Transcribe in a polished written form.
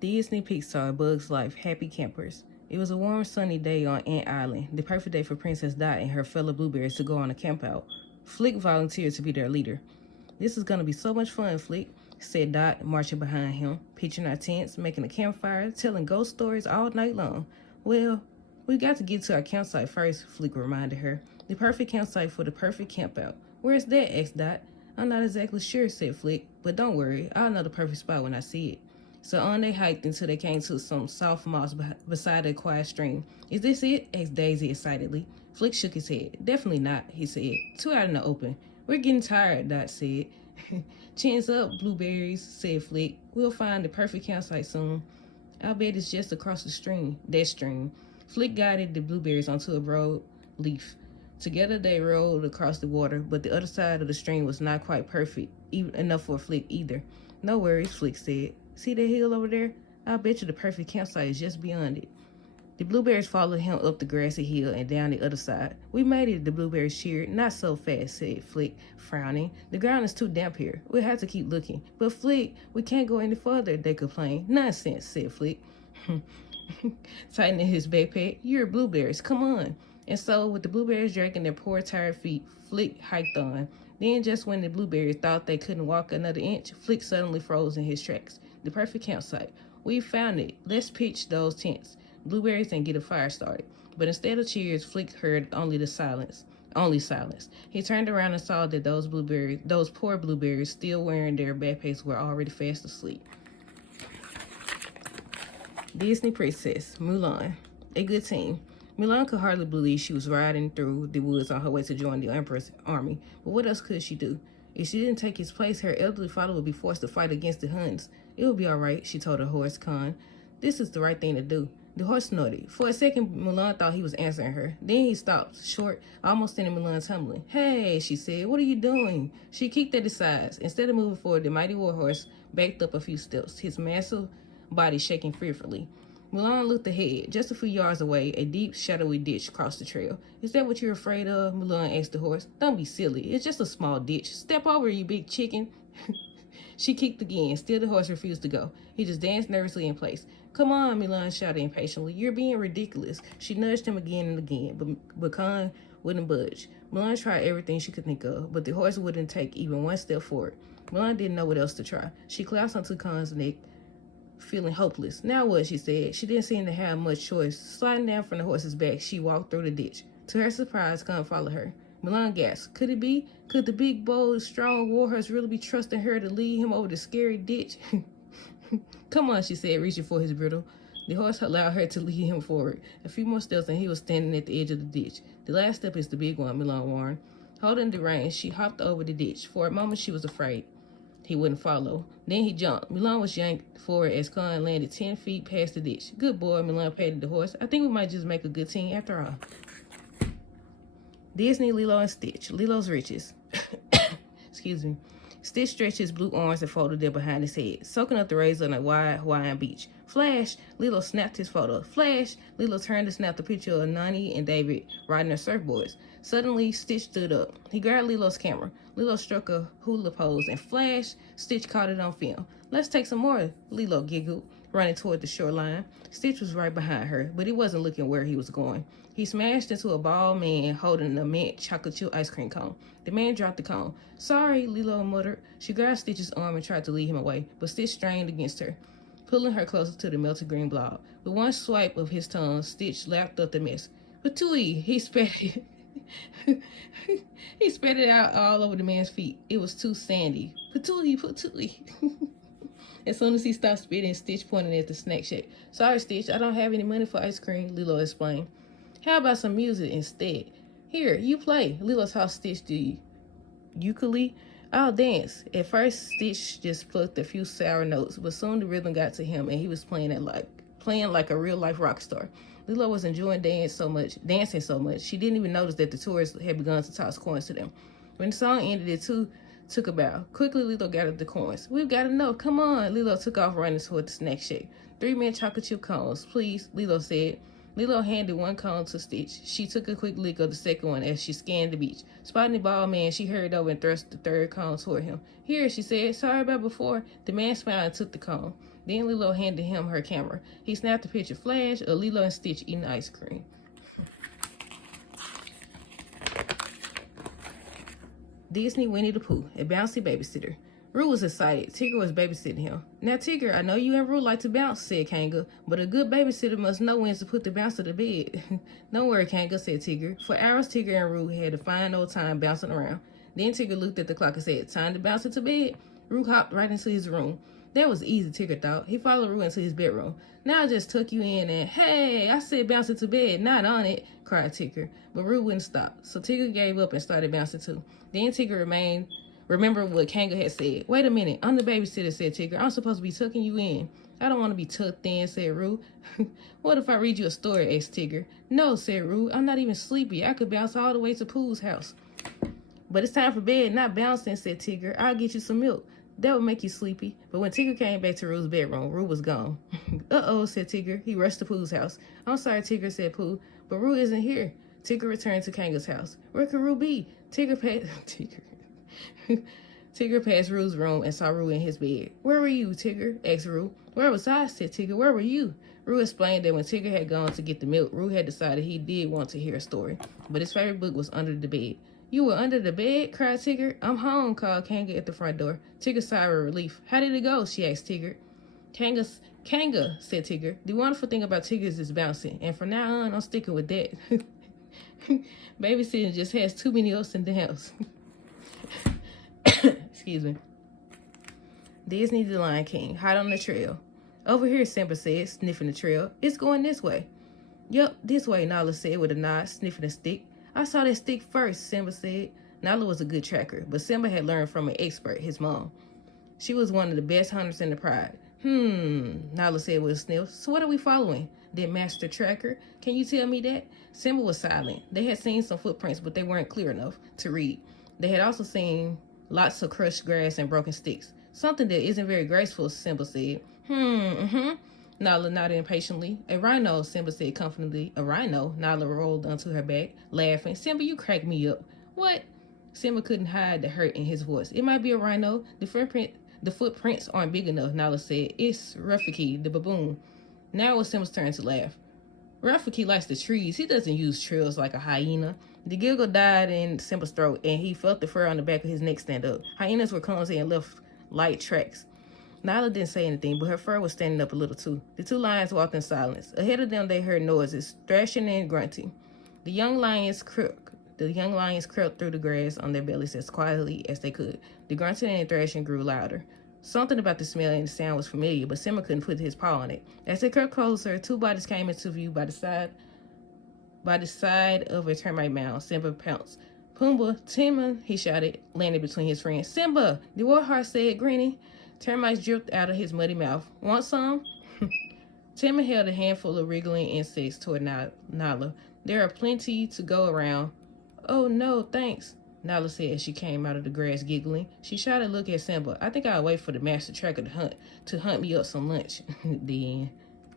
Disney Pixar Bugs Life Happy Campers. It was a warm, sunny day on Ant Island, the perfect day for Princess Dot and her fellow blueberries to go on a campout. Flick volunteered to be their leader. "This is gonna be so much fun, Flick," said Dot, marching behind him, pitching our tents, making a campfire, telling ghost stories all night long. "Well, we got to get to our campsite first," Flick reminded her. "The perfect campsite for the perfect campout." "Where's that?" asked Dot. "I'm not exactly sure," said Flick, "but don't worry, I'll know the perfect spot when I see it." So on they hiked until they came to some soft moss beside a quiet stream. "Is this it?" asked Daisy excitedly. Flick shook his head. "Definitely not," he said. "Too out in the open." "We're getting tired," Dot said. "Chins up, blueberries," said Flick. "We'll find the perfect campsite soon." "I'll bet it's just across the stream." That stream. Flick guided the blueberries onto a broad leaf. Together they rowed across the water, but the other side of the stream was not quite perfect, enough for Flick either. "No worries," Flick said. "See that hill over there? I'll bet you the perfect campsite is just beyond it." The blueberries followed him up the grassy hill and down the other side. "We made it," the blueberries cheered. "Not so fast," said Flick, frowning. "The ground is too damp here. We'll have to keep looking." "But Flick, we can't go any further," they complained. "Nonsense," said Flick, tightening his backpack. "You're blueberries. Come on." And so, with the blueberries dragging their poor, tired feet, Flick hiked on. Then, just when the blueberries thought they couldn't walk another inch, Flick suddenly froze in his tracks. "The perfect campsite. We found it. Let's pitch those tents, blueberries, and get a fire started." But instead of cheers, Flick heard only silence. He turned around and saw that those poor blueberries, still wearing their backpacks, were already fast asleep. Disney Princess, Mulan. A good team. Mulan could hardly believe she was riding through the woods on her way to join the Emperor's army, but what else could she do? If she didn't take his place, her elderly father would be forced to fight against the Huns. "It will be all right," she told her horse, Khan. "This is the right thing to do." The horse snorted. For a second, Mulan thought he was answering her. Then he stopped, short, almost sending Mulan tumbling. "Hey," she said, "what are you doing?" She kicked at his sides. Instead of moving forward, the mighty war horse backed up a few steps, his massive body shaking fearfully. Mulan looked ahead. Just a few yards away, a deep, shadowy ditch crossed the trail. "Is that what you're afraid of?" Mulan asked the horse. "Don't be silly. It's just a small ditch. Step over, you big chicken." She kicked again. Still the horse refused to go. He just danced nervously in place. "Come on," Mulan shouted impatiently. "You're being ridiculous." She nudged him again and again, but Khan wouldn't budge. Mulan tried everything she could think of, but the horse wouldn't take even one step forward. Mulan didn't know what else to try. She collapsed onto Khan's neck, feeling hopeless. "Now what?" she said. She didn't seem to have much choice. Sliding down from the horse's back, she walked through the ditch. To her surprise, Khan followed her. Mulan gasped. Could it be? Could the big, bold, strong warhorse really be trusting her to lead him over the scary ditch? "Come on," she said, reaching for his bridle. The horse allowed her to lead him forward. A few more steps and he was standing at the edge of the ditch. "The last step is the big one," Mulan warned. Holding the reins, she hopped over the ditch. For a moment, she was afraid he wouldn't follow. Then he jumped. Mulan was yanked forward as Khan landed 10 feet past the ditch. "Good boy," Mulan patted the horse. "I think we might just make a good team after all." Disney, Lilo and Stitch. Lilo's riches. Excuse me. Stitch stretched his blue arms and folded them behind his head, soaking up the rays on a wide Hawaiian beach. "Flash!" Lilo snapped his photo. "Flash!" Lilo turned to snap the picture of Nani and David riding their surfboards. Suddenly, Stitch stood up. He grabbed Lilo's camera. Lilo struck a hula pose, and flash! Stitch caught it on film. "Let's take some more," Lilo giggled, running toward the shoreline. Stitch was right behind her, but he wasn't looking where he was going. He smashed into a bald man holding a mint chocolate chip ice cream cone. The man dropped the cone. "Sorry," Lilo muttered. She grabbed Stitch's arm and tried to lead him away, but Stitch strained against her, pulling her closer to the melted green blob. With one swipe of his tongue, Stitch lapped up the mess. "Patooey!" He spat it. He spat it out all over the man's feet. It was too sandy. "Patooey, Patooey." As soon as he stopped spitting, Stitch pointed at the snack shack. "Sorry, Stitch, I don't have any money for ice cream," Lilo explained. "How about some music instead?" "Here, you play." Lilo taught Stitch the ukulele. "I'll dance." At first, Stitch just plucked a few sour notes, but soon the rhythm got to him, and he was playing like a real-life rock star. Lilo was enjoying dancing so much, she didn't even notice that the tourists had begun to toss coins to them. When the song ended, the two took a bow. Quickly, Lilo gathered the coins. "We've got enough. Come on." Lilo took off running toward the snack shack. 3 mint chocolate chip cones, please," Lilo said. Lilo handed one cone to Stitch. She took a quick lick of the second one as she scanned the beach. Spotting the bald man, she hurried over and thrust the third cone toward him. Here, she said. Sorry about before. The man smiled and took the cone. Then Lilo handed him her camera. He snapped a picture flash of Lilo and Stitch eating ice cream. Disney Winnie the Pooh, a bouncy babysitter. Roo was excited. Tigger was babysitting him. Now, Tigger, I know you and Roo like to bounce, said Kanga, but a good babysitter must know when to put the bouncer to bed. Don't worry, Kanga, said Tigger. For hours, Tigger and Roo had a fine old time bouncing around. Then Tigger looked at the clock and said, time to bounce into bed. Roo hopped right into his room. That was easy, Tigger thought. He followed Roo into his bedroom. Now I just tuck you in and, hey, I said bounce into bed, not on it, cried Tigger. But Roo wouldn't stop, so Tigger gave up and started bouncing too. Then Tigger remembered what Kanga had said. Wait a minute, I'm the babysitter, said Tigger. I'm supposed to be tucking you in. I don't want to be tucked in, said Roo. What if I read you a story, asked Tigger. No, said Roo. I'm not even sleepy. I could bounce all the way to Pooh's house. But it's time for bed, not bouncing, said Tigger. I'll get you some milk. That would make you sleepy. But when Tigger came back to Roo's bedroom, Roo was gone. Uh-oh, said Tigger. He rushed to Pooh's house. I'm sorry, Tigger, said Pooh, but Roo isn't here. Tigger returned to Kanga's house. Where could Roo be? Tigger passed Roo's room and saw Roo in his bed. Where were you, Tigger? Asked Roo. Where was I? Said Tigger. Where were you? Roo explained that when Tigger had gone to get the milk, Roo had decided he did want to hear a story, but his favorite book was under the bed. You were under the bed? Cried Tigger. I'm home, called Kanga at the front door. Tigger sighed with relief. How did it go? She asked Tigger. Kanga, said Tigger. The wonderful thing about Tigger is bouncing, and from now on, I'm sticking with that. Babysitting just has too many ups and downs. Excuse me. Disney the Lion King, hot on the trail. Over here, Simba said, sniffing the trail. It's going this way. Yup, this way, Nala said with a nod, sniffing a stick. I saw that stick first, Simba said. Nala was a good tracker, but Simba had learned from an expert, his mom. She was one of the best hunters in the pride. Nala said with a sniff. So what are we following? Did Master Tracker? Can you tell me that? Simba was silent. They had seen some footprints, but they weren't clear enough to read. They had also seen lots of crushed grass and broken sticks. Something that isn't very graceful, Simba said. Nala nodded impatiently. A rhino, Simba said confidently. A rhino? Nala rolled onto her back, laughing. Simba, you crack me up. What? Simba couldn't hide the hurt in his voice. It might be a rhino. The footprints aren't big enough, Nala said. It's Rafiki, the baboon. Now it was Simba's turn to laugh. Rafiki likes the trees. He doesn't use trails like a hyena. The giggle died in Simba's throat, and he felt the fur on the back of his neck stand up. Hyenas were clumsy and left light tracks. Nyla didn't say anything, but her fur was standing up a little too. The two lions walked in silence. Ahead of them, they heard noises, thrashing and grunting. The young lions crept through the grass on their bellies as quietly as they could. The grunting and thrashing grew louder. Something about the smell and the sound was familiar, but Simba couldn't put his paw on it. As they crept closer, two bodies came into view by the side of a termite mound. Simba pounced. Pumbaa, Timon, he shouted, landing between his friends. Simba, the warhorse said, grinning. Termites dripped out of his muddy mouth. Want some? Timon held a handful of wriggling insects toward Nala. There are plenty to go around. Oh, no, thanks, Nala said as she came out of the grass giggling. She shot a look at Simba. I think I'll wait for the Master Tracker to hunt me up some lunch. The end.